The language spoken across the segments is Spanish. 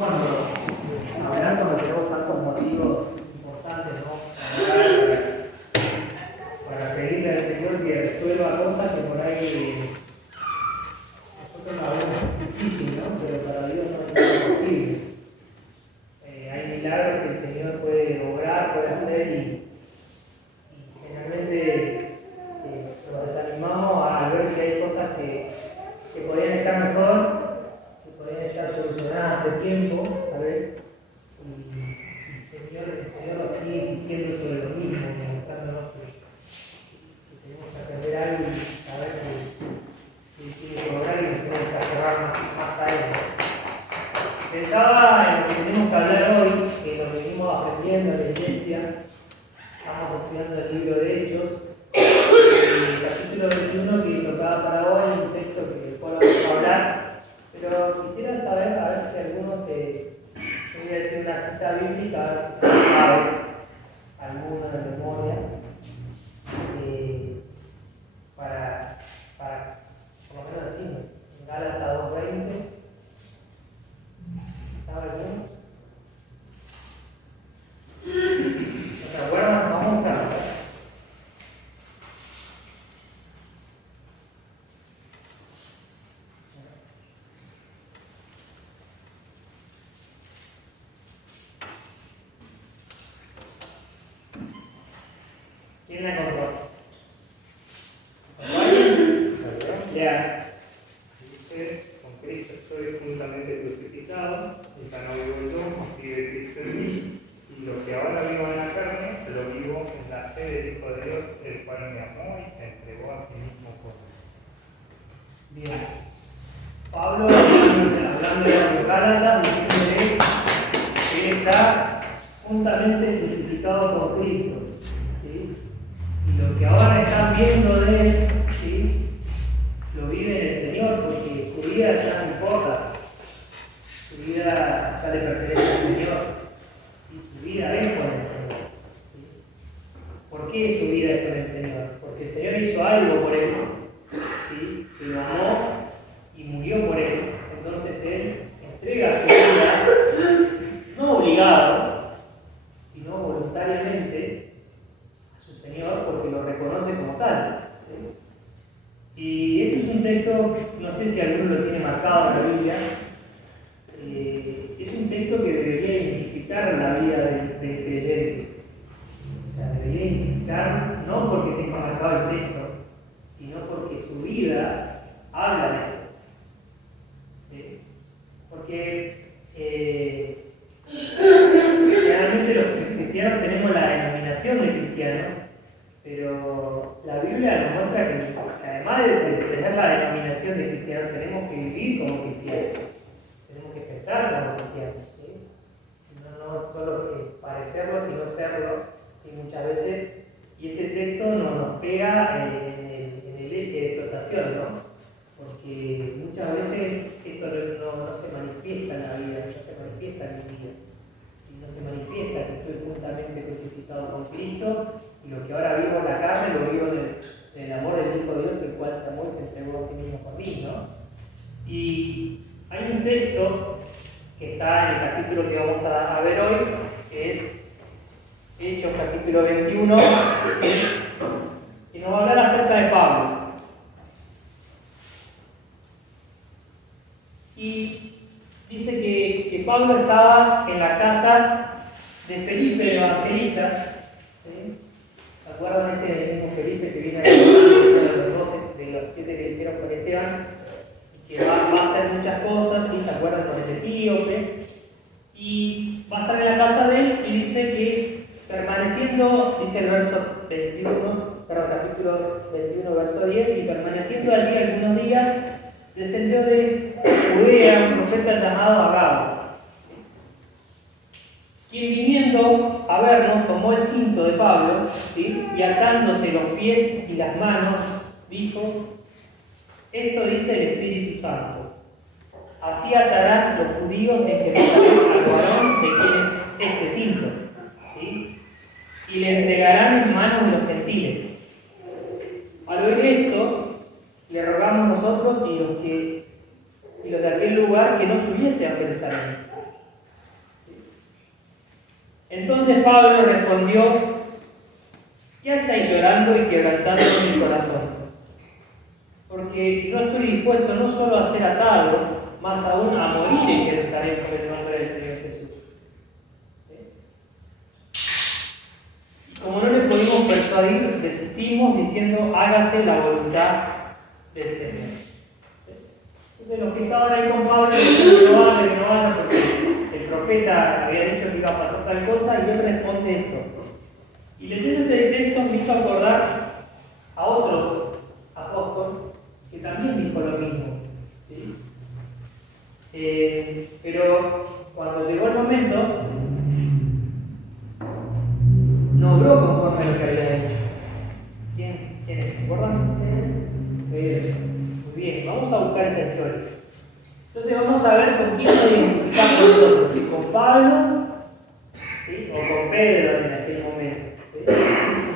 Cuando tenemos tantos motivos importantes, ¿no? Para pedirle al Señor que resuelva cosas que por ahí nosotros la vemos difícil, ¿no? Pero para Dios no es imposible. Hay milagros que el Señor puede obrar, puede hacer y generalmente nos desanimamos al ver que hay cosas que podrían estar mejor, que podrían estar solucionadas hace tiempo, tal vez. Y el Señor nos sigue insistiendo sobre lo mismo, mostrándonos que tenemos que aprender algo y saber que tiene que lograr y nos tenemos que aferrar más a Él. Pensaba en lo que tenemos que hablar hoy, que lo venimos aprendiendo en la iglesia, estamos estudiando el libro de Hechos, el capítulo 21 que tocaba para hoy, un texto que después vamos a hablar, pero quisiera saber, a ver si alguno voy a decir una cita bíblica, a ver si se sabe alguna de memoria, para por lo menos así, en Gálatas 2:20, ¿sabe alguno? ¿No se acuerdan? Vamos a buscarlo. ¿Quién la encontró? Ya. Dice, con Cristo estoy juntamente crucificado, y ya no vivo yo, mas vive Cristo en mí, y lo que ahora vivo en la carne, lo vivo en la fe del Hijo de Dios, el cual me amó y se entregó a sí mismo por mí. Bien. Pablo, hablando de los Gálatas, diciéndole que él está juntamente crucificado con Cristo. ¿Sí? Y lo que ahora están viendo de él, ¿sí? Lo vive en el Señor, porque su vida ya no importa. Su vida ya le pertenece al Señor. Y su vida es con el Señor. ¿Sí? ¿Por qué su vida es con el Señor? Porque el Señor hizo algo por él, ¿sí? Que lo amó y murió por él. Entonces él entrega su vida, no obligado, sino voluntariamente a su Señor, porque lo reconoce como tal. ¿Sí? Y este es un texto, no sé si alguno lo tiene marcado en la Biblia, es un texto que debería identificar la vida del creyente. O sea, debería identificar, no porque tenga marcado el texto, sino porque su vida habla de esto. ¿Sí? Porque generalmente los cristianos tenemos la denominación de cristianos, pero la Biblia nos muestra que además de tener la denominación de cristianos, tenemos que vivir como cristianos, tenemos que pensar como cristianos, ¿sí? No solo parecerlo, sino serlo, ¿sí? Muchas veces, y este texto nos pega en el eje de flotación, ¿no? Porque muchas veces esto no se manifiesta en la vida, no se manifiesta en mi vida. Si no se manifiesta que estoy juntamente crucificado con Cristo, y lo que ahora vivo en la carne lo vivo en el amor del Hijo de Dios, el cual se amó y se entregó a sí mismo por mí, ¿no? Y hay un texto que está en el capítulo que vamos a ver hoy, que es Hechos capítulo 21, ¿sí? Y nos va a hablar acerca de Pablo. Y dice que Pablo estaba en la casa de Felipe el Evangelista. ¿Sí? ¿Se acuerdan de este mismo Felipe que viene a los 12, de los 7 que dijeron con Esteban? Y que va a hacer muchas cosas, ¿sí? ¿Se acuerdan con el etíope? Y va a estar en la casa de él y dice que permaneciendo, dice el verso 21, capítulo 21, verso 10, y permaneciendo allí algunos días, descendió de Judea un profeta llamado Agabo, quien viniendo a vernos tomó el cinto de Pablo, ¿sí? Y atándose los pies y las manos, dijo: esto dice el Espíritu Santo, así atarán los judíos en Jerusalén al varón de quien es este cinto, ¿sí? Y le entregarán en manos de los gentiles. Al oír esto, le rogamos nosotros y los de aquel lugar que no subiese a Jerusalén. Entonces Pablo respondió: ¿qué hacéis llorando y quebrantando mi corazón? Porque yo estoy dispuesto no solo a ser atado, más aún a morir en Jerusalén por el nombre del Señor Jesús. Como no le pudimos persuadir, desistimos diciendo: hágase la voluntad del Señor. Entonces los que estaban ahí con Pablo dijeron: que no vaya, porque el profeta había dicho que iba a pasar tal cosa, y él responde esto. Y leyendo este texto me hizo acordar a otro apóstol que también dijo lo mismo, ¿sí? Pero cuando llegó el momento, no obró conforme a lo que había hecho. ¿Quién es? ¿Se acuerdan? Pedro. Muy bien, vamos a buscar esa historia. Entonces vamos a ver con quién nos identificamos nosotros, si con Pablo, ¿sí?, o con Pedro en aquel momento. ¿Sí?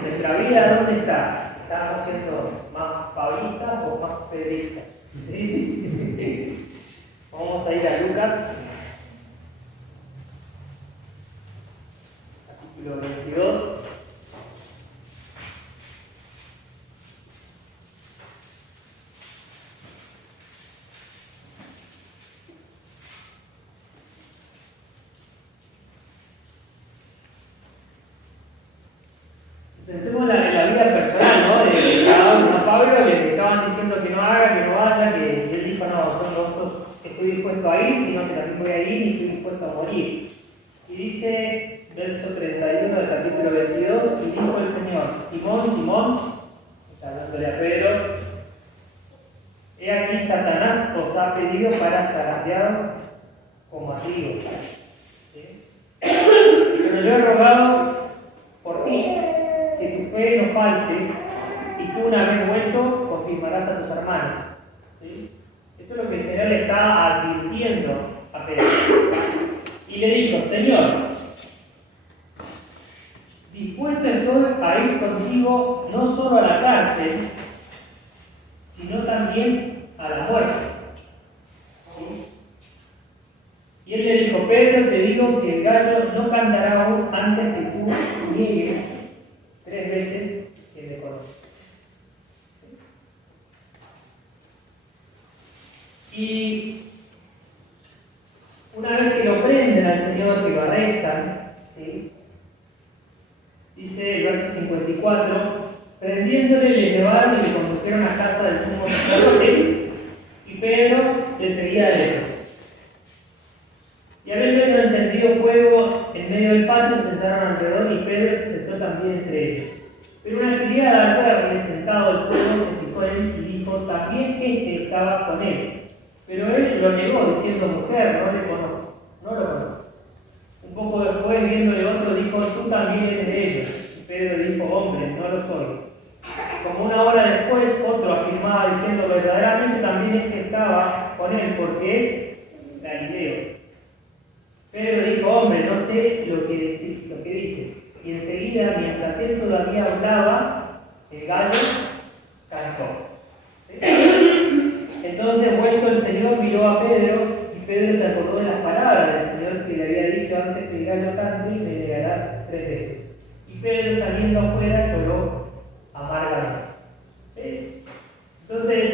Nuestra vida, ¿dónde está? ¿Estamos siendo más pablistas o más pedristas? ¿Sí? Vamos a ir a Lucas, capítulo 22. Pensemos en la vida personal, ¿no? De cada uno. A Pablo le estaban diciendo que no haga, que no vaya, que él dijo: no, son los otros, estoy dispuesto a ir, sino que también voy a ir y estoy dispuesto a morir. Y dice, verso 31 del capítulo 22, y dijo el Señor: Simón, Simón, está hablándole a Pedro, he aquí Satanás os ha pedido para zarandearos como a trigo. ¿Sí? Pero yo he rogado por ti, que tu fe no falte, y tú, una vez vuelto, confirmarás a tus hermanos. ¿Sí? Esto es lo que el Señor le está advirtiendo a Pedro. Y le dijo: Señor, dispuesto estoy a ir contigo no solo a la cárcel, sino también a la muerte. ¿Sí? Y él le dijo: Pedro, te digo que el gallo no cantará aún antes que tú niegues 3 veces que me conoces. Y una vez que lo prenden al Señor, que lo arrestan, ¿sí?, dice el verso 54, prendiéndole le llevaron y le condujeron a casa del sumo sacerdote, y Pedro le seguía de lejos. Y habiendo encendido fuego en medio del patio, se sentaron alrededor, y Pedro se sentó también entre ellos. Pero una criada al verle sentado al fuego se fijó en él y dijo: también este estaba con él. Pero él lo negó, diciendo: mujer, no le conozco, no lo conozco. Un poco después, viéndole otro, dijo: tú también eres de ellos. Y Pedro dijo: hombre, no lo soy. Como una hora después, otro afirmaba, diciendo: verdaderamente también este estaba con él, porque es Galileo. Pedro dijo: hombre, no sé lo que dices. Y enseguida, mientras él todavía hablaba, el gallo cantó. ¿Sí? Entonces, vuelto el Señor, miró a Pedro, y Pedro se acordó de las palabras del Señor que le había dicho: antes que el gallo cante, me negarás 3 veces. Y Pedro, saliendo afuera, lloró amargamente. ¿Sí? Entonces,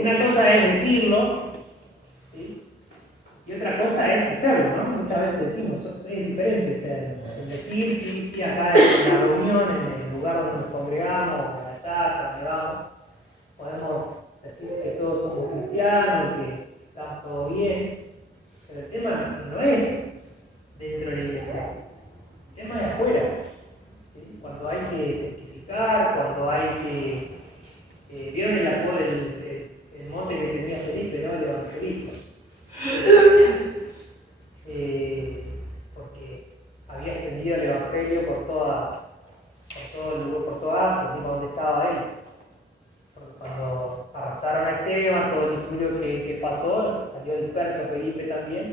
una cosa es decirlo, ¿sí?, y otra cosa es hacerlo, ¿no? Muchas veces decimos: es diferente, o sea, el decir sí, acá en la reunión, en el lugar donde nos congregamos, en la chata, donde vamos, podemos decir que todos somos cristianos, que estamos todo bien, pero el tema no es dentro de la iglesia, el tema es afuera, ¿sí? Cuando hay que testificar, cuando hay que vieron el monte que tenía Felipe, ¿no?, el evangelista. Porque había extendido el evangelio por toda Asia, donde estaba él. Cuando arrestaron a Esteban, todo el estudio que pasó, salió disperso Felipe también,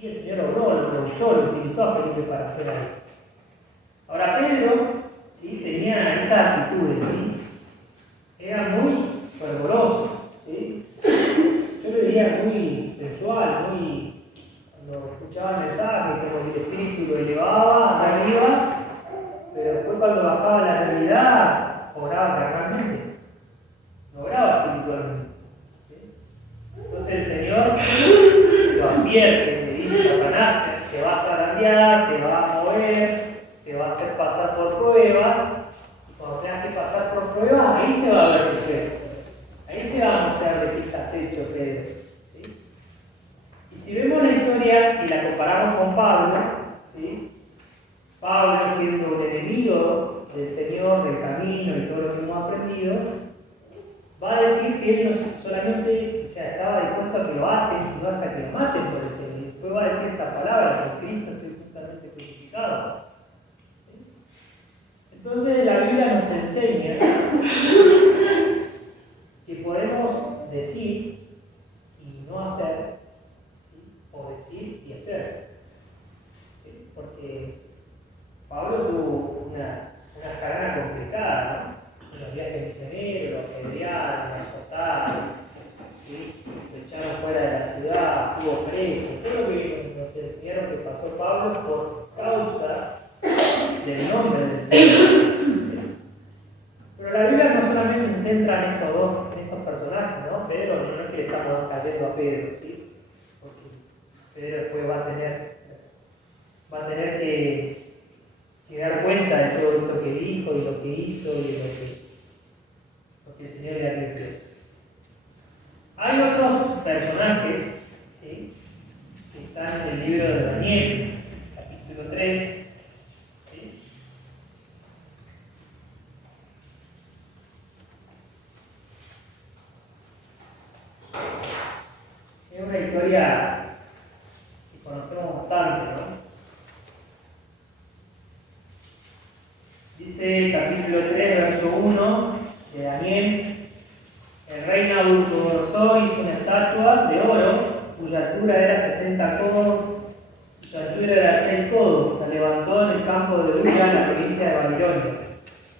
y el Señor lo usó, lo utilizó a Felipe para hacer algo. Ahora Pedro, ¿sí?, tenía estas actitudes, ¿sí?, era muy fervoroso, ¿sí?, yo le diría muy sensual, muy, cuando escuchaba el mensaje, como que espíritu lo elevaba arriba, pero después cuando bajaba la realidad, obraba carnalmente, no obraba espiritualmente. ¿Sí? Entonces el Señor lo advierte, le dice a Satanás, te vas a zarandear, te va a mover, te va a hacer pasar por pruebas, y cuando tengas que pasar por pruebas, ahí se va a ver tu fe. Ahí se va a mostrar de qué estás hecho, Pedro. ¿Sí? Y si vemos la historia y la comparamos con Pablo, ¿sí? Pablo siendo un enemigo del Señor, del camino y todo lo que hemos aprendido, va a decir que él no solamente estaba dispuesto a que lo aten, sino hasta que lo maten por el Señor. Y después va a decir esta palabra, con Cristo estoy justamente crucificado. ¿Sí? Entonces la Biblia nos enseña que podemos decir y no hacer, ¿sí? O decir y hacer. ¿Sí? Porque Pablo tuvo una carrera complicada, ¿no? Los viajes misioneros, lo apedrearon, lo azotaron, ¿sí? Lo echaron fuera de la ciudad, estuvo preso. Todo lo que nos enseñaron que pasó Pablo por causa del nombre del Señor. Pero la Biblia no solamente se centra en estos personajes, ¿no? Pedro no es que le estamos cayendo a Pedro, ¿sí? Porque Pedro después va a tener que dar cuenta de todo lo que dijo y lo que hizo y lo que el Señor le advirtió. Hay otros personajes, ¿sí? Que están en el libro de Daniel, capítulo 3. Es una historia que conocemos bastante, ¿no? Dice el capítulo 3, verso 1 de Daniel: el rey Nabucodonosor hizo una estatua de oro cuya altura era 60 codos y su anchura era 6 codos. La levantó en el campo de Dura, en la provincia de Babilonia.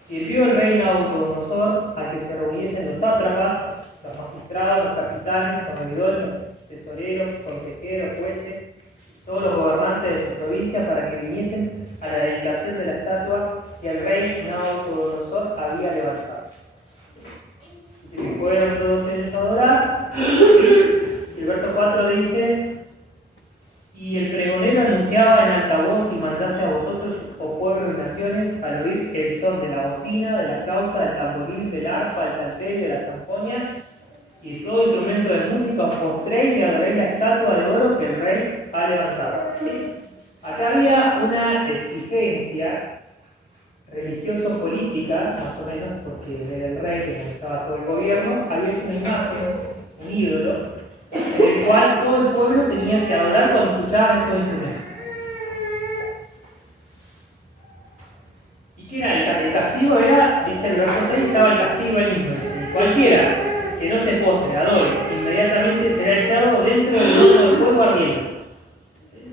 Y envió el rey Nabucodonosor a que se reuniesen los sátrapas, los magistrados, los capitanes, los regidores, tesoreros, consejeros, jueces, todos los gobernantes de su provincia, para que viniesen a la dedicación de la estatua que el rey Nabucodonosor había levantado. Dice que fueron todos ellos a adorar. Y el verso 4 dice: y el pregonero anunciaba en alta voz y mandase a vosotros, oh pueblos y naciones, al oír el son de la bocina, de la flauta, del tamboril, del arpa, del salterio, de la zampoña y de todo instrumento de música, os postréis y adoréis la estatua de oro que el rey ha levantado. ¿Sí? Acá había una exigencia religioso-política, más o menos, porque era el rey que manejaba todo el gobierno. Había una imagen, un ídolo, en el cual todo el pueblo tenía que adorar cuando escuchaban estos instrumentos. ¿Y qué era? El castigo era, dice el verso 6, estaba el castigo del mismo. Cualquiera que no se postre, adore, inmediatamente será echado dentro del horno de fuego ardiente.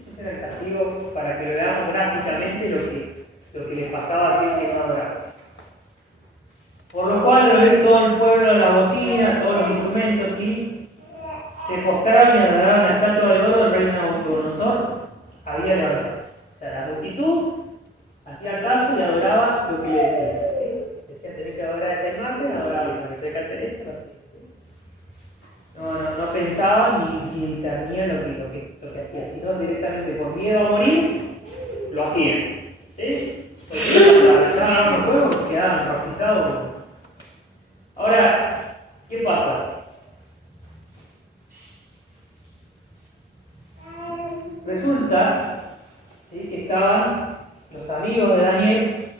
Ese era el castigo, para que lo veamos gráficamente lo que les pasaba a aquel que no adoraba. Por lo cual, al oír todo el pueblo, la bocina, todos los instrumentos, ¿sí? Se postraron y adoraron la estatua de oro del rey Nabucodonosor había levantado. O sea, la multitud hacía caso y adoraba lo que le decía. Decía: tenés que adorar a esta imagen, adorarlo, tenés que hacer esto, así. No pensaban ni discernían lo que hacían, sino directamente por miedo a morir, lo hacían. ¿Sí? Porque echaban a los fuegos y quedaban rostizados. Ahora, ¿qué pasa? Resulta, ¿sí?, que estaban los amigos de Daniel,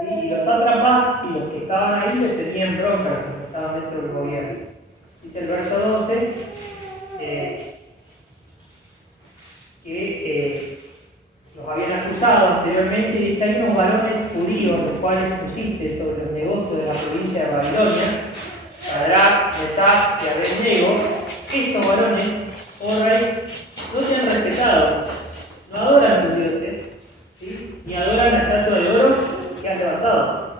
¿sí?, y los sátrapas, y los que estaban ahí les tenían bronca, los que estaban dentro del gobierno. Dice el verso 12 que los habían acusado anteriormente, y dice: hay unos varones judíos los cuales pusiste sobre los negocios de la provincia de Babilonia, Sadrach, Mesach y Abednego. Estos varones, oh rey, no te han respetado, no adoran tus dioses, ¿sí?, ni adoran la estatua de oro que has levantado.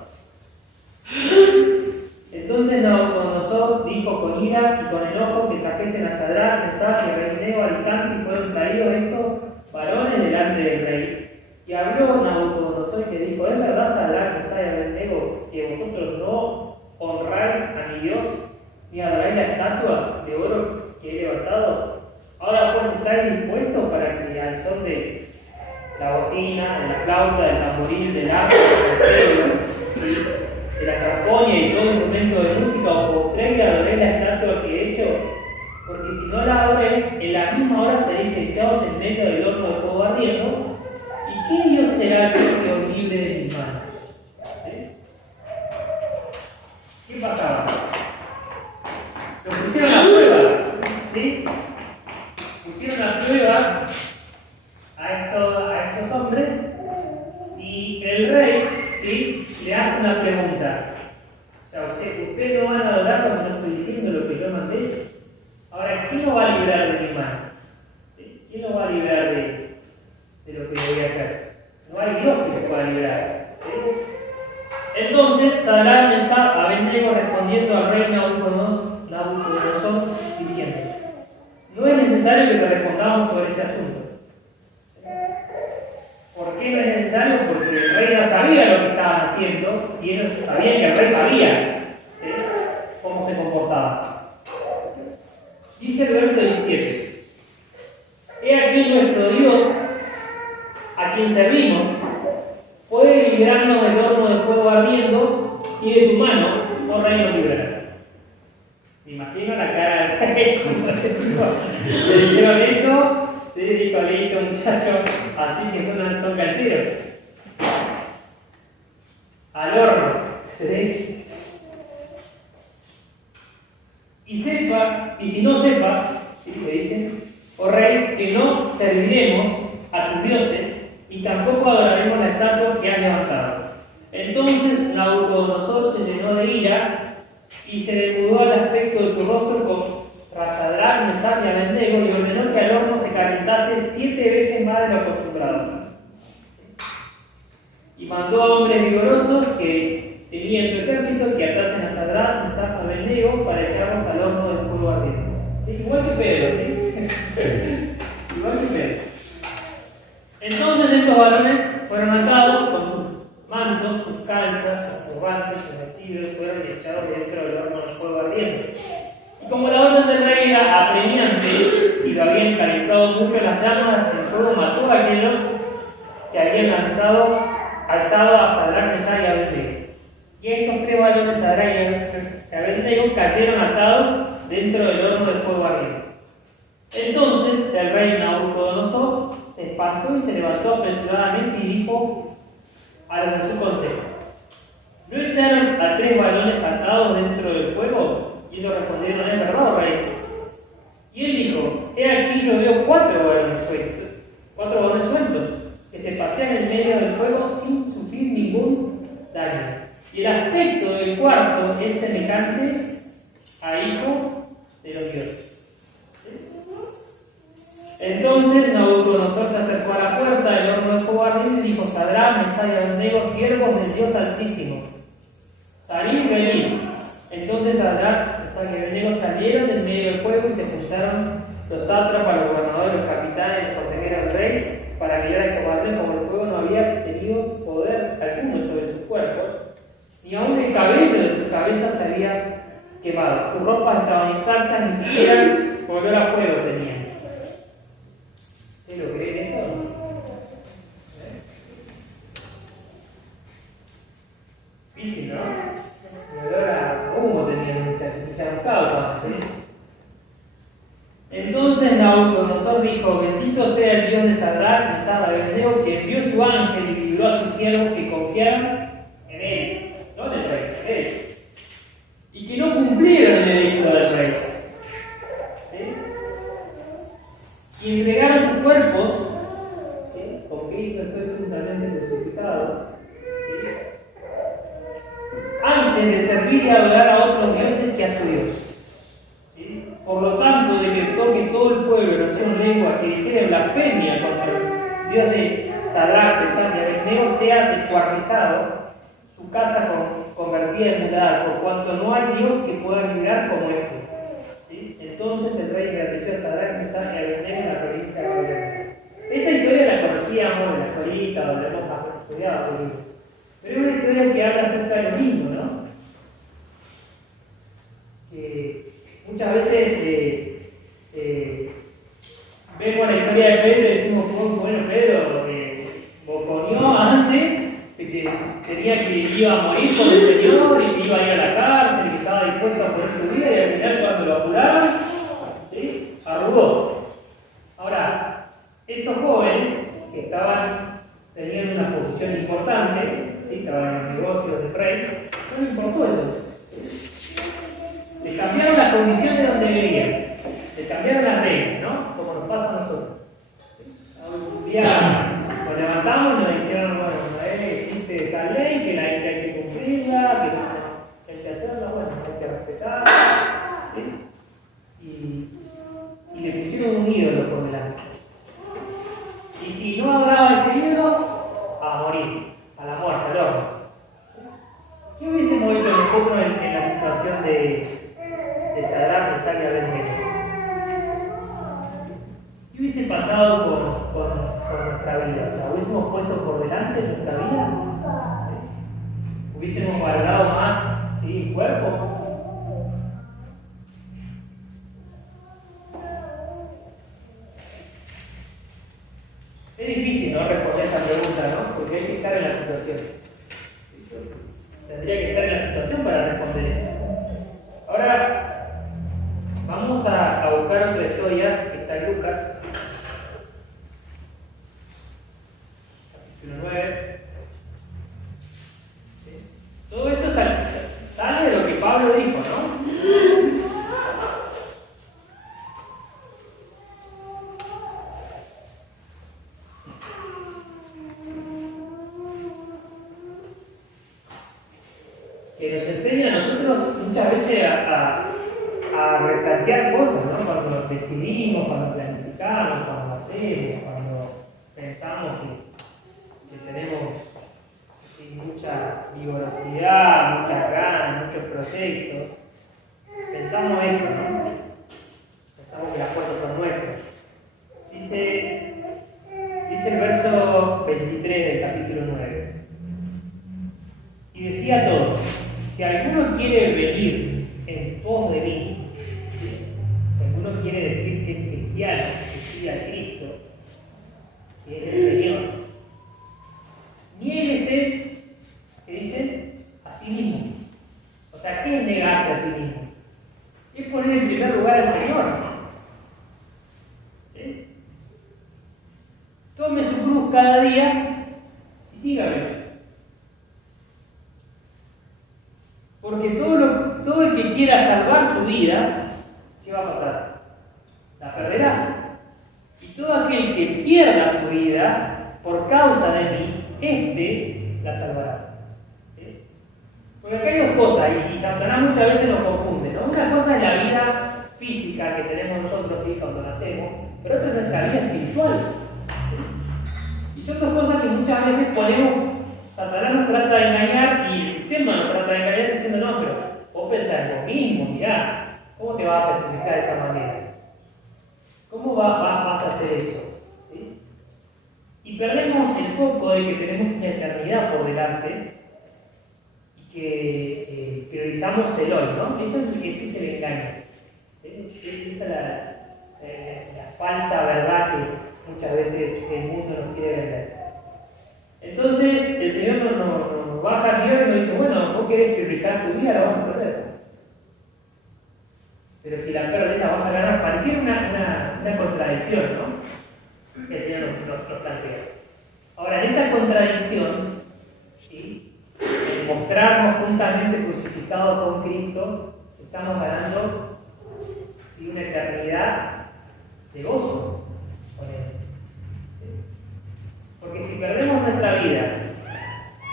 Entonces Nabucodonosor dijo con ira y con enojo que trajesen a Sadrach, Mesach y Abednego al instante, y fueron traídos estos varones razones delante del rey. Y habló Nabucodonosor y le dijo: ¿es verdad, Sadrach, Mesach y Abednego, que vosotros no honráis a mi Dios, ni adoráis la estatua de oro que he levantado? Ahora pues estáis dispuestos para que al son de la bocina, de la flauta, del tamboril, del arpa, del flauto, de la zarponia y todo instrumento de música, os postréis y adoréis la estatua que he hecho, porque si no la adoréis, en la misma hora seréis echados en medio del horno de fuego ardiendo. ¿Y qué Dios será el que os libre de mi mano? ¿Sí? ¿Qué pasaba? Lo pusieron a prueba, ¿sí? Pusieron a prueba a estos hombres, y el rey, ¿sí?, le hace una pregunta. O sea, ustedes no van a adorar cuando no estoy diciendo lo que yo mandé. Ahora, ¿quién lo va a librar de mi mano? ¿Sí? ¿Quién lo va a librar de lo que voy a hacer? No hay Dios que lo pueda librar. ¿Sí? Entonces, Sadrach, Mesach, Abednego respondiendo al rey Nabucodonosor, diciendo: no es necesario que te respondamos sobre este asunto. ¿Por qué no es necesario? Porque el rey ya sabía lo que estaban haciendo y ellos sabían que el rey sabía cómo se comportaba. Dice el verso 17: he aquí nuestro Dios, a quien servimos, puede librarnos del horno de fuego ardiendo, y de tu mano, oh rey, nos librará. Me imagino la cara del rey cuando le dijeron esto. Sí, dijo: listo, muchachos, así que son cancheros. Al horno, ¿sí? Y si no sepa, ¿sí?, le dicen: oh rey, que no serviremos a tus dioses y tampoco adoraremos la estatua que has levantado. Entonces Nabucodonosor se llenó de ira y se demudó al aspecto de su rostro contra Sadrach, Mesach y Abednego, y ordenó que al horno se calentase 7 veces más de lo acostumbrado. Y mandó a hombres vigorosos que tenía en su ejército que atasen a Sadrach, Mesach y Abednego para echarlos al horno del fuego ardiente. Igual que Pedro, ¿sí? Igual que Pedro. Entonces estos varones fueron atados con sus mantos, sus calzas, sus turbantes, sus vestidos, fueron echados dentro del horno del fuego ardiente. Y como la orden del rey era apremiante y lo habían calentado mucho las llamas, el fuego mató a aquellos que habían alzado a Sadrach, Mesach y Abednego. Y estos 3 varones, Sadrach y Abednego, cayeron atados dentro del horno del fuego ardiente. Entonces el rey Nabucodonosor se espantó y se levantó apresuradamente y dijo a los de su consejo: ¿no echaron a 3 varones atados dentro del fuego? Y ellos respondieron: es verdad, rey. Y él dijo: he aquí yo veo 4 varones sueltos, que se pasean en medio del fuego sin sufrir ningún daño. Y el aspecto del cuarto es semejante a hijo de los dioses. Entonces Nabucodonosor se acercó a la puerta del horno de fuego ardiente y dijo: Sadrach, Mesach y Abednego, siervos del Dios Altísimo, salid y venid. Entonces Sadrach, Mesach y Abednego salieron en medio del fuego y se juntaron los sátrapas, los gobernadores, los capitanes, los consejeros del rey, para mirar a combatir, como el fuego no había tenido poder alguno sobre sus cuerpos, ni aun el cabello de sus cabezas se había quemado. Sus ropas estaban intactas, ni siquiera olor a fuego tenían. ¿Sí lo creen esto? Difícil, ¿no? El olor a humo tenían muchas caupas, ¿sí? Entonces Nabucodonosor dijo: bendito sea el Dios de Sadrach, Mesach y Abednego, que envió su ángel y libró a sus siervos que confiaron en él, no en el rey, en él, y que no cumplieron el edicto del rey, ¿sí? Y entregaron sus cuerpos, ¿sí?, con Cristo estoy juntamente crucificado, ¿sí?, antes de servir y adorar a otros dioses que a su Dios. ¿Sí? Por lo tanto, decretó que todo el pueblo de nación lengua que dijere blasfemia contra el Dios de Sadrach, Mesach y Abednego sea descuartizado, su casa convertida en muladar, por cuanto no hay Dios que pueda librar como este. Entonces el rey agradeció a Sadrach, Mesach y Abednego en la provincia de Babilonia. Esta historia la odiaba, pero es una historia que habla acerca de lo mismo, ¿no? Que muchas veces vemos la historia de Pedro y decimos, bueno, Pedro boconeó antes de que tenía que iba a morir por el Señor y que iba a ir a la cárcel, que estaba dispuesto a poner su vida y al final cuando lo apuraron, ¿sí? Arrugó. Ahora, estos jóvenes que tenían una posición importante, ¿sí? Estaban en los negocios del rey, no les importó eso. Le cambiaron las condiciones donde vivían, le cambiaron las reglas, ¿no? Como nos pasa a nosotros. Un día nos levantamos y nos dijeron, bueno, existe esta ley, que hay que cumplirla, que hay que hacerla, bueno, hay que respetarla, ¿sí? Y le pusieron un ídolo por delante. Y si no adoraba ese ídolo, a morir, a la muerte, al horno. ¿Qué hubiésemos hecho nosotros en la situación de Sadrach, Mesach y Abednego? ¿Qué hubiese pasado con nuestra vida? O sea, ¿hubiésemos puesto por delante nuestra vida? ¿Hubiésemos valorado más, ¿sí?, el cuerpo? Es difícil, ¿no?, responder esta pregunta, ¿no? Porque hay que estar en la situación. Tendría que estar en la situación para responder. Ahora, vamos a buscar otra historia que está en Lucas, capítulo 9. ¿Sí? Todo esto sale de lo que Pablo dijo, ¿no? Que nos enseña a nosotros muchas veces a replantear cosas, ¿no? Cuando decidimos, cuando planificamos, cuando hacemos, cuando pensamos que tenemos mucha vigorosidad, muchas ganas, muchos proyectos. Pensamos esto, ¿no? Pensamos que las cosas son nuestras. Dice el verso 23 del capítulo 9. Y decía a todos: si alguno quiere venir en pos de mí, si alguno quiere decir que es cristiano, que sigue a Cristo, que es el Señor, niéguese, ¿qué dice? A sí mismo. O sea, ¿qué es negarse a sí mismo? Es poner en primer lugar al Señor. ¿Sí? Tome su cruz cada día y sígame. Porque todo el que quiera salvar su vida, ¿qué va a pasar? La perderá. Y todo aquel que pierda su vida por causa de mí, la salvará. ¿Sí? Porque acá hay dos cosas, y Satanás muchas veces nos confunde, ¿no? Una cosa es la vida física que tenemos nosotros, ¿sí?, cuando nacemos, pero otra es nuestra vida espiritual. ¿Sí? Y son dos cosas que muchas veces ponemos. Satanás nos trata de engañar y el sistema nos trata de engañar diciendo: no, pero vos pensás en vos mismo, mirá, ¿cómo te vas a certificar de esa manera? ¿Cómo vas a hacer eso? ¿Sí? Y perdemos el foco de que tenemos una eternidad por delante y que priorizamos el hoy, ¿no? Ese es el engaño. Esa es la falsa verdad que muchas veces el mundo nos quiere vender. Entonces el Señor nos baja aquí y nos dice: bueno, vos querés priorizar tu vida, la vas a perder. Pero si la perdés, la vas a ganar. Pareciera una contradicción, ¿no?, que el Señor nos plantea. Ahora, en esa contradicción, ¿sí?, en mostrarnos juntamente crucificados con Cristo, estamos ganando, ¿sí?, una eternidad de gozo con Él. Porque si perdemos nuestra vida,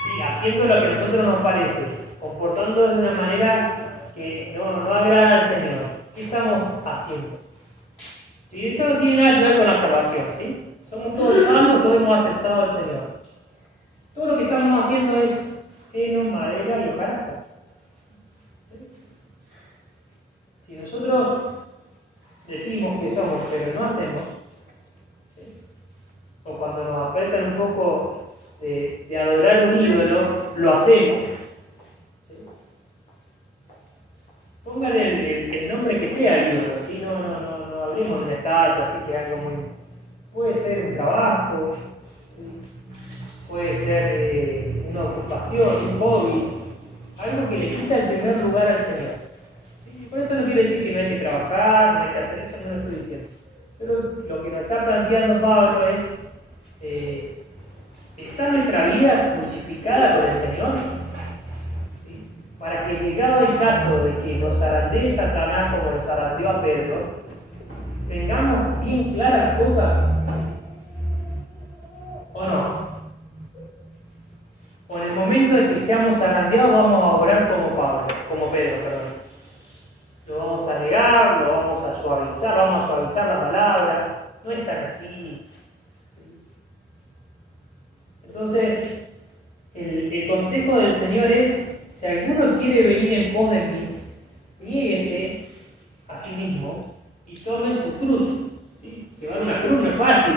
¿sí?, haciendo lo que a nosotros nos parece, comportándonos de una manera que no agrada al Señor, ¿qué estamos haciendo? ¿Sí? Esto no tiene nada que ver con la salvación, ¿sí? Somos todos salvos, todos hemos aceptado al Señor. Todo lo que estamos haciendo es heno, madera y hojarasca. ¿Sí? Si nosotros decimos que somos, pero no hacemos, o cuando nos apretan un poco de adorar hacemos. Póngale el nombre que sea al libro, ¿sí? No hablemos de una estatua, así que algo muy. Puede ser un trabajo, puede ser una ocupación, un hobby, algo que le quita el primer lugar al Señor. Y por esto no quiere decir que no hay que trabajar, no hay que hacer eso, no lo estoy diciendo. Pero lo que nos está planteando Pablo es, ¿está nuestra vida crucificada por el Señor? ¿Sí? Para que llegado el caso de que nos zarandee Satanás como nos zarandeó a Pedro, tengamos bien claras las cosas, ¿o no? O en el momento de que seamos zarandeados vamos a orar como Pedro, perdón. Lo vamos a negar, lo vamos a suavizar la palabra, no es tan así. Entonces, el consejo del Señor es, si alguno quiere venir en pos de mí, niéguese a sí mismo y tome su cruz. ¿Sí? Llevar una cruz no es fácil,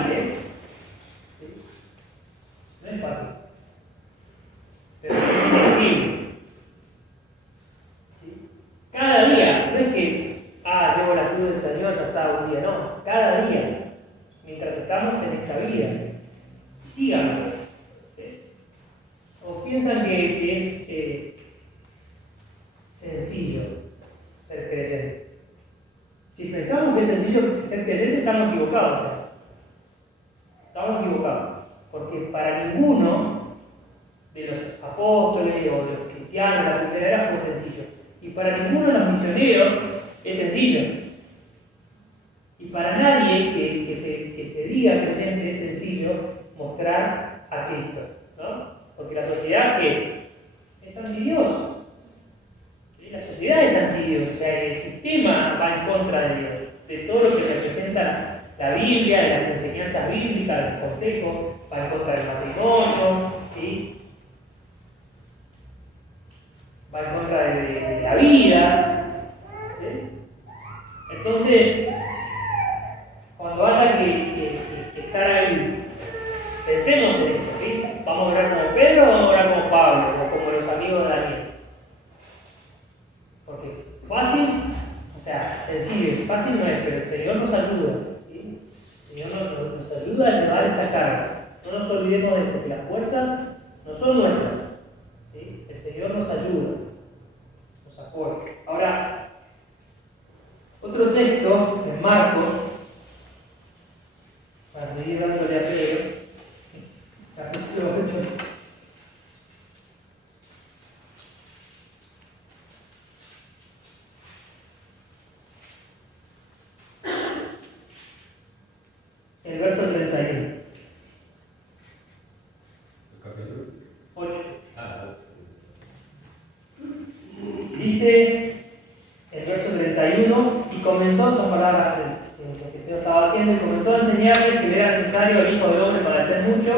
¿Sí? No es fácil. Pero es imposible. ¿Sí? Cada día, no es que, llevo la cruz del Señor, ya está un día, no. Cada día, mientras estamos en esta vida. Y síganme. ¿O piensan que es sencillo ser creyente? Si pensamos que es sencillo ser creyente, estamos equivocados. Estamos equivocados. Porque para ninguno de los apóstoles o de los cristianos de la primera era fue sencillo. Y para ninguno de los misioneros es sencillo. Y para nadie que se diga creyente es sencillo mostrar a Cristo, ¿no? Porque la sociedad, ¿qué es? Es anti-Dios. La sociedad es anti-Dios, o sea, el sistema va en contra de Dios, de todo lo que representa la Biblia, de las enseñanzas bíblicas, de los consejos, va en contra del matrimonio, ¿sí? Va en contra de la vida. ¿Sí? Entonces, cuando haya que estar ahí, pensemos en esto, ¿sí? ¿Vamos a orar como Pedro o vamos a orar como Pablo o como los amigos de Daniel? Porque fácil, o sea, sencillo, fácil no es, pero el Señor nos ayuda, ¿sí? El Señor nos ayuda a llevar esta carga. No nos olvidemos de esto, que las fuerzas no son nuestras, ¿sí? El Señor nos ayuda, nos apoya. Ahora, otro texto en Marcos, para seguir dándole a Pedro, capítulo 8. El verso 31. ¿Capítulo? 8. Dice el verso 31, y comenzó, son palabras que el Señor estaba haciendo, y comenzó a enseñarles que era necesario al Hijo del Hombre para hacer mucho,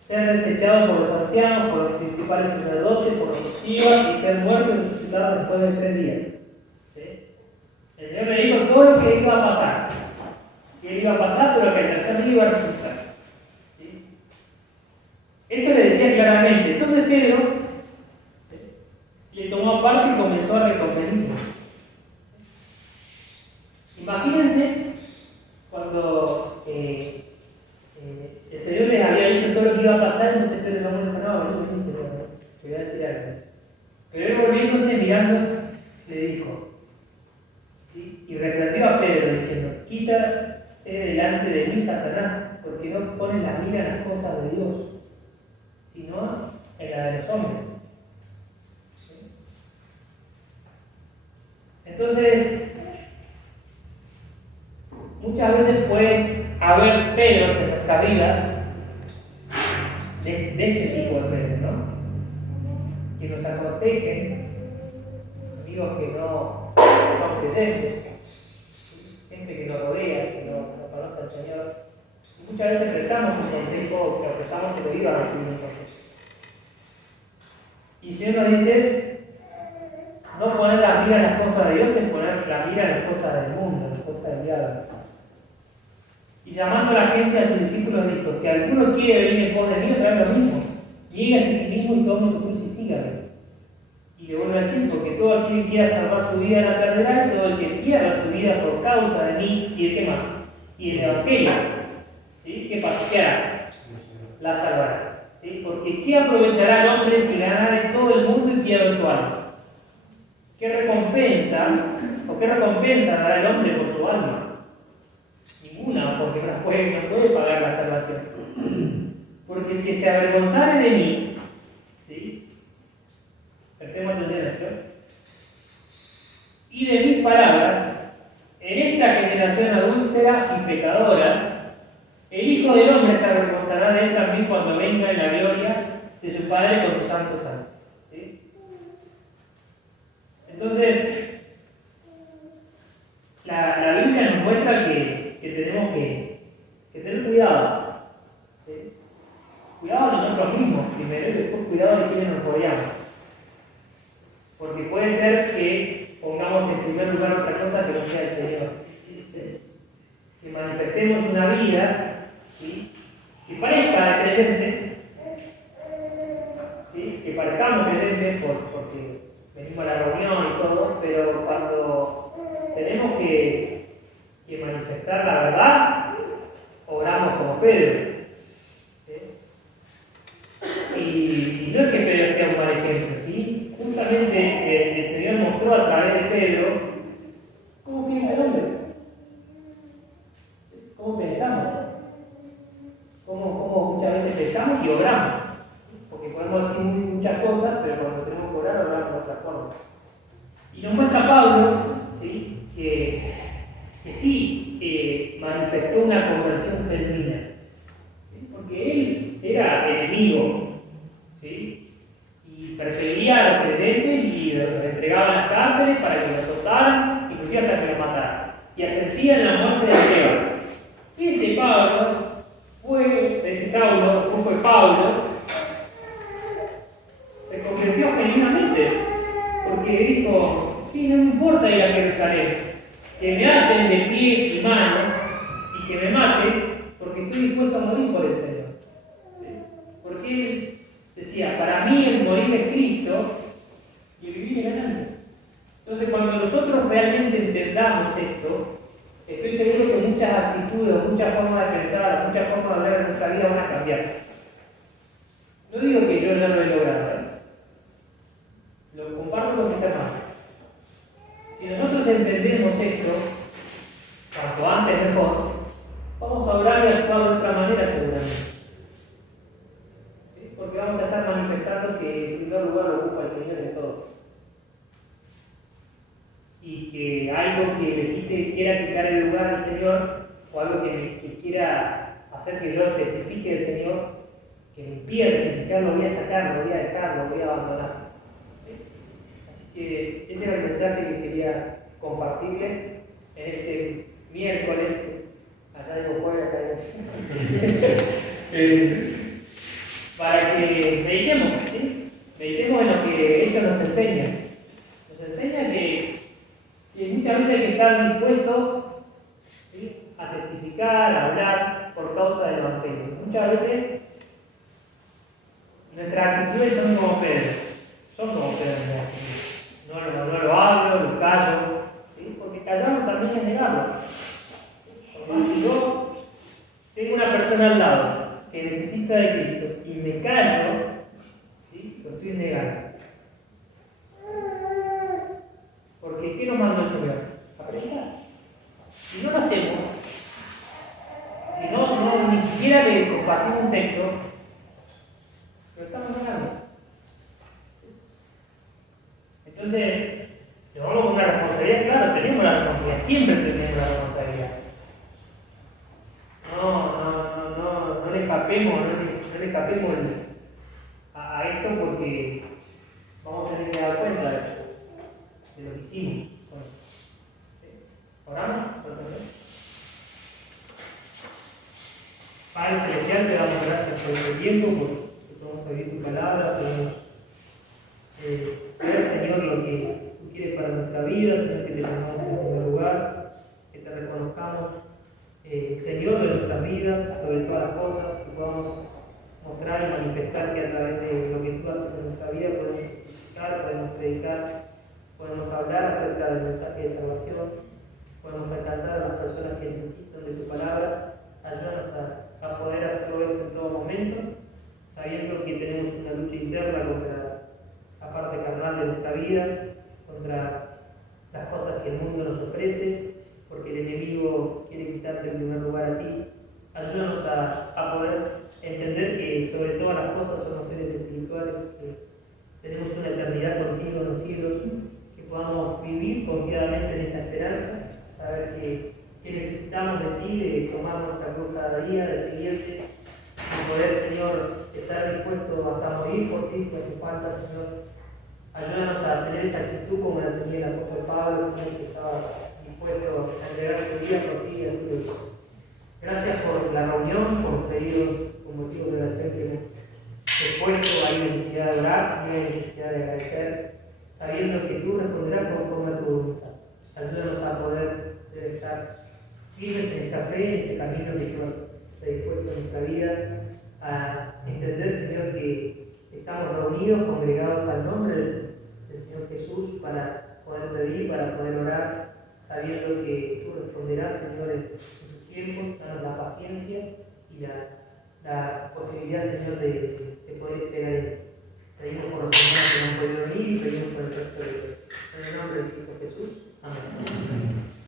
ser desechado por los ancianos, por los principales sacerdotes, por los escribas, y ser muerto y resucitado después de 3 días. ¿Sí? El Señor le dijo todo lo que iba a pasar. Que él iba a pasar, pero que el tercer día iba a resucitar. ¿Sí? Esto le decía claramente. Entonces Pedro le tomó aparte y comenzó a reconvenirlo. Imagínense cuando el Señor les había dicho todo lo que iba a pasar, entonces Pedro no dijo, no, vení, Señor, te voy a decir algo. Pero él volviéndose, mirando, le dijo, ¿sí? Y reprendió a Pedro diciendo, quítate delante de mí, Satanás, porque no pones la mira en las cosas de Dios, sino en la de los hombres. ¿Sí? Entonces, muchas veces puede haber Pedros en nuestra vida de este tipo de Pedros, ¿no? Que nos aconsejen, amigos que no son creyentes, gente que nos rodea, que no conoce al Señor. Y muchas veces prestamos un consejo, pero prestamos el oído a recibir un consejo. Y el Señor nos dice, no poner la mira en las cosas de Dios, es poner la mira en las cosas del mundo, en las cosas del diablo. Y llamando a la gente, a sus discípulos, dijo, si alguno quiere venir en pos de mí, haga lo mismo. Niéguese a sí mismo y tome su cruz y sígame. Y le vuelve a decir, porque todo aquel que quiera salvar su vida la perderá, y todo el que pierda su vida por causa de mí, ¿y de qué más? Y del Evangelio. ¿Sí? ¿Qué pasa? ¿Qué hará? La salvará. ¿Sí? Porque ¿qué aprovechará el hombre si ganare todo el mundo y pierde su alma? ¿Qué recompensa dará el hombre por su alma? Ninguna, porque no puede pagar la salvación. Porque el que se avergonzare de mí, ¿sí? Prestemos atención a esto, y de mis palabras, en esta generación adúltera y pecadora, el Hijo del Hombre se avergonzará de él también cuando venga en la gloria de su Padre con sus santos ángeles. ¿Sí? Entonces, la Biblia nos muestra que tenemos que tener cuidado. ¿Sí? Cuidado de nosotros mismos primero y después cuidado de quienes nos rodeamos. Porque puede ser que pongamos en primer lugar otra cosa que no sea el Señor. ¿Sí? Que manifestemos una vida, ¿sí? Que parezca creyente, ¿sí? Que parezcamos creyentes porque venimos a la reunión y todo, pero cuando tenemos que manifestar la verdad, obramos como Pedro. ¿Sí? Y no es que Pedro sea un mal ejemplo, ¿sí? Justamente el Señor mostró a través de Pedro cómo piensa el hombre, cómo pensamos, cómo muchas veces pensamos y obramos. Porque podemos decir muchas cosas, pero cuando tenemos que orar, obramos de otra forma. Y nos muestra Pablo, ¿sí? que sí manifestó una conversión genuina, ¿sí? Porque él era enemigo, ¿sí? Y perseguía a los creyentes y los entregaba a las cárceles para que los azotaran, inclusive hasta que los mataran. Y asentía en la muerte de Esteban. Ese Pablo ese Saulo, fue Pablo, se convirtió genuinamente, porque dijo, sí, no me importa ir a Jerusalén, que me aten de pies y manos y que me maten, porque estoy dispuesto a morir por el Señor. ¿Sí? Porque él decía, para mí el morir es Cristo y el vivir es ganancia. Entonces, cuando nosotros realmente entendamos esto, estoy seguro que muchas actitudes, muchas formas de pensar, muchas formas de ver en nuestra vida van a cambiar. No digo que yo no lo he logrado, ¿eh? Lo comparto con mis hermanos. Si nosotros entendemos esto, cuanto antes mejor, vamos a orar y actuar de otra manera seguramente. ¿Sí? Porque vamos a estar manifestando que en primer lugar lo ocupa el Señor en todo. Y que algo que quiera quitar el lugar al Señor, o algo que quiera hacer que yo testifique del Señor, que me impida testificar, lo voy a sacar, lo voy a dejar, lo voy a abandonar. ¿Sí? Así que ese era el mensaje que quería compartirles en este miércoles, allá digo jueves, acá digo. Para que meditemos, ¿sí? Meditemos en lo que esto nos enseña. Nos enseña que muchas veces hay que estar dispuestos, ¿sí? A testificar, a hablar por causa del Evangelio. Muchas veces nuestras actitudes son como Pedro. No lo hablo, lo callo, ¿sí? Porque callarlo también es negarlo. Si yo tengo una persona al lado que necesita de Cristo y me callo, ¿sí? Lo estoy negando. Porque ¿qué nos mandó el Señor? A predicar. Si no lo hacemos, si no ni siquiera le compartimos un texto, lo estamos negando. Entonces, llevamos una responsabilidad, claro, tenemos la responsabilidad, siempre tenemos la responsabilidad. No le escapemos a esto porque vamos a tener que dar cuenta de lo que hicimos. ¿Oramos? Padre Celestial, te damos gracias por este tiempo, porque podemos oír tu palabra, podemos ver, Señor, lo que tú quieres para nuestra vida, Señor, que te pongamos en primer lugar, que te reconozcamos, Señor, de nuestras vidas, sobre todas las cosas, que podamos mostrar y manifestar que a través de lo que tú haces en nuestra vida podemos testificar, podemos predicar, podemos hablar acerca del mensaje de salvación, podemos alcanzar a las personas que necesitan de tu palabra. Ayúdanos a poder hacerlo esto en todo momento, sabiendo que tenemos una lucha interna contra la parte carnal de nuestra vida, contra las cosas que el mundo nos ofrece, porque el enemigo quiere quitarte el primer lugar a ti. Ayúdanos a poder entender que sobre todas las cosas somos seres espirituales, que tenemos una eternidad contigo en los cielos, que podamos vivir confiadamente en esta esperanza, saber que necesitamos de ti, de tomar nuestra cruz cada día, de seguirte, y poder, Señor, estar dispuesto hasta morir por ti si hace falta, Señor. Ayúdanos a tener esa actitud como la tenía el apóstol Pablo, Señor, que estaba dispuesto a entregar su vida por ti y así lo hizo. Gracias por la reunión, por los pedidos con motivo de oración que hemos expuesto. Hay necesidad de orar, Señor, hay necesidad de agradecer, sabiendo que tú responderás conforme a tu voluntad. Ayúdanos a poder estar firmes en esta fe, en este camino que tú has dispuesto en nuestra vida, a entender, Señor, que estamos reunidos, congregados al nombre del Señor Jesús para poder pedir, para poder orar, sabiendo que tú responderás, Señor, en tu tiempo. Danos la paciencia y la posibilidad, Señor, de poder esperar en ti. Pedimos por los hermanos que no han podido venir y pedimos por el resto de los. En el nombre de Cristo Jesús. Amén.